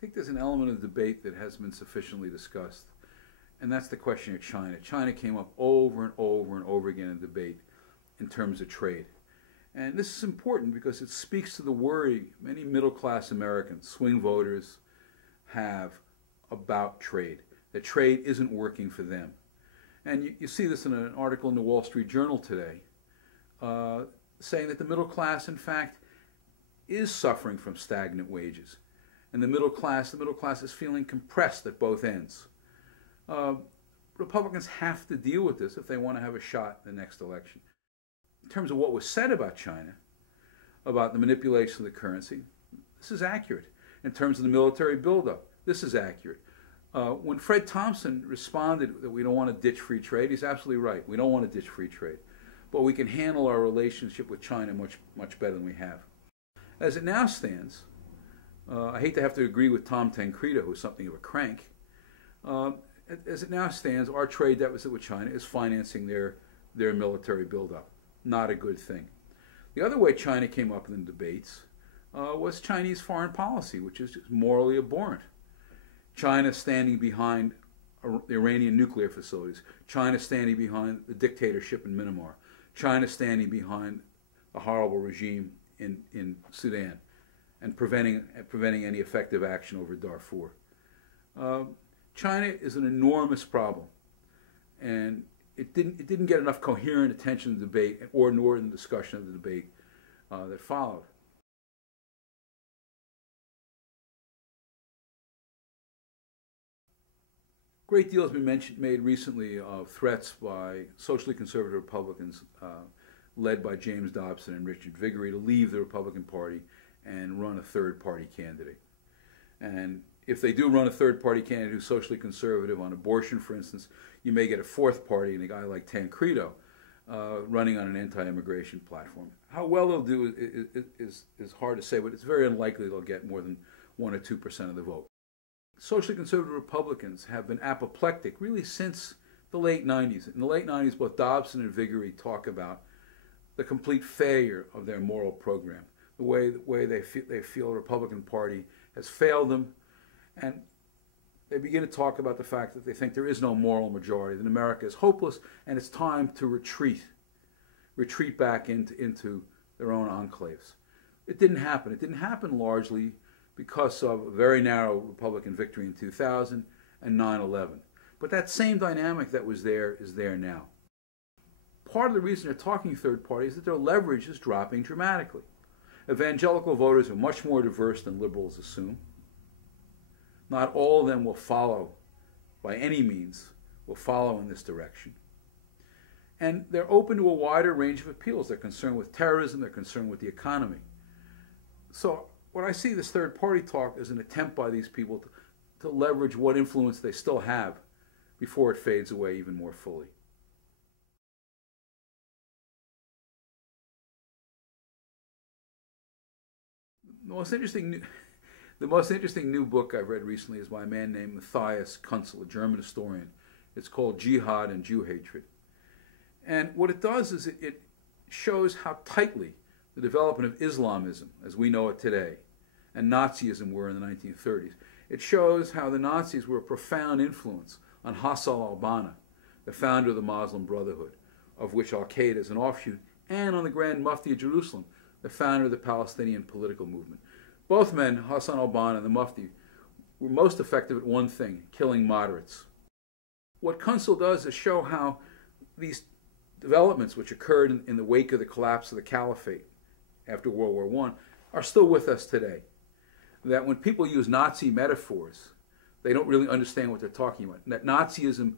think there's an element of the debate that hasn't been sufficiently discussed, and that's the question of China. China came up over and over and over again in debate in terms of trade. And this is important because it speaks to the worry many middle-class Americans, swing voters, have about trade, that trade isn't working for them. And you see this in an article in the Wall Street Journal today, saying that the middle class, in fact, is suffering from stagnant wages. And the middle class is feeling compressed at both ends. Republicans have to deal with this if they want to have a shot in the next election. In terms of what was said about China, about the manipulation of the currency, this is accurate. In terms of the military buildup, this is accurate. When Fred Thompson responded that we don't want to ditch free trade, he's absolutely right. We don't want to ditch free trade. But we can handle our relationship with China much better than we have. As it now stands, I hate to have to agree with Tom Tancredo, who's something of a crank. As it now stands, our trade deficit with China is financing their military buildup. Not a good thing. The other way China came up in the debates was Chinese foreign policy, which is just morally abhorrent. China standing behind the Iranian nuclear facilities, China standing behind the dictatorship in Myanmar, China standing behind a horrible regime in Sudan, and preventing any effective action over Darfur. China is an enormous problem, and it didn't get enough coherent attention in the debate or nor in the discussion of the debate that followed. A great deal has been made recently of threats by socially conservative Republicans led by James Dobson and Richard Viguerie to leave the Republican Party and run a third-party candidate. And if they do run a third-party candidate who's socially conservative on abortion, for instance, you may get a fourth party and a guy like Tancredo running on an anti-immigration platform. How well they'll do is hard to say, but it's very unlikely they'll get more than 1 or 2% of the vote. Socially conservative Republicans have been apoplectic really since the late 90s. In the late 90s, both Dobson and Viguerie talk about the complete failure of their moral program, the way they feel the Republican Party has failed them, and they begin to talk about the fact that they think there is no moral majority, that America is hopeless, and it's time to retreat back into their own enclaves. It didn't happen. It didn't happen largely because of a very narrow Republican victory in 2000 and 9/11. But that same dynamic that was there is there now. Part of the reason they're talking third party is that their leverage is dropping dramatically. Evangelical voters are much more diverse than liberals assume. Not all of them will follow, by any means, will follow in this direction. And they're open to a wider range of appeals. They're concerned with terrorism, they're concerned with the economy. So what I see this third-party talk as an attempt by these people to leverage what influence they still have before it fades away even more fully. The most interesting new book I've read recently is by a man named Matthias Kunzel, a German historian. It's called Jihad and Jew Hatred. And what it does is it shows how tightly the development of Islamism, as we know it today, and Nazism were in the 1930s. It shows how the Nazis were a profound influence on Hassan al-Banna, the founder of the Muslim Brotherhood, of which Al-Qaeda is an offshoot, and on the Grand Mufti of Jerusalem, the founder of the Palestinian political movement. Both men, Hassan al-Banna and the Mufti, were most effective at one thing, killing moderates. What Kunzel does is show how these developments which occurred in the wake of the collapse of the Caliphate after World War I are still with us today. That when people use Nazi metaphors, they don't really understand what they're talking about. And that Nazism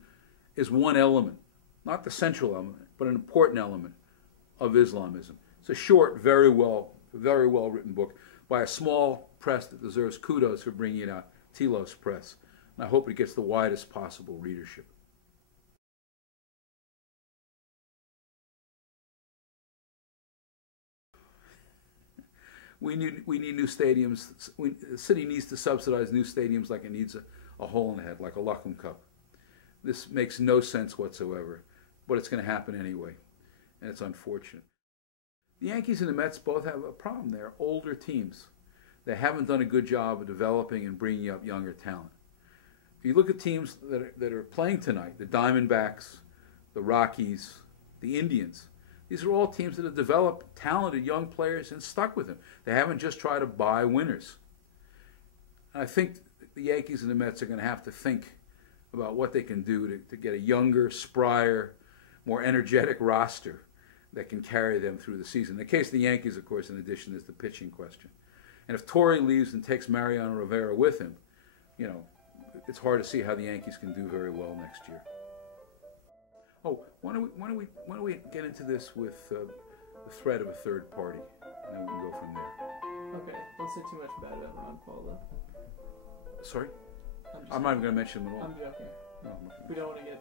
is one element, not the central element, but an important element of Islamism. It's a short, very well written book by a small press that deserves kudos for bringing it out, Telos Press. And I hope it gets the widest possible readership. We need new stadiums. The city needs to subsidize new stadiums like it needs a hole in the head, like a Luckham Cup. This makes no sense whatsoever, but it's going to happen anyway, and it's unfortunate. The Yankees and the Mets both have a problem. They're older teams. they haven't done a good job of developing and bringing up younger talent. If you look at teams that are playing tonight, the Diamondbacks, the Rockies, the Indians, these are all teams that have developed talented young players and stuck with them. They haven't just tried to buy winners. And I think the Yankees and the Mets are going to have to think about what they can do to get a younger, sprier, more energetic roster that can carry them through the season. In the case of the Yankees, of course, in addition, is the pitching question. And if Torrey leaves and takes Mariano Rivera with him, you know, it's hard to see how the Yankees can do very well next year. Oh, why don't we get into this with the threat of a third party, and then we can go from there. Okay, don't say too much bad about Ron Paul, though. Sorry? I'm not even going to mention him at all. I'm joking. No, we don't want to get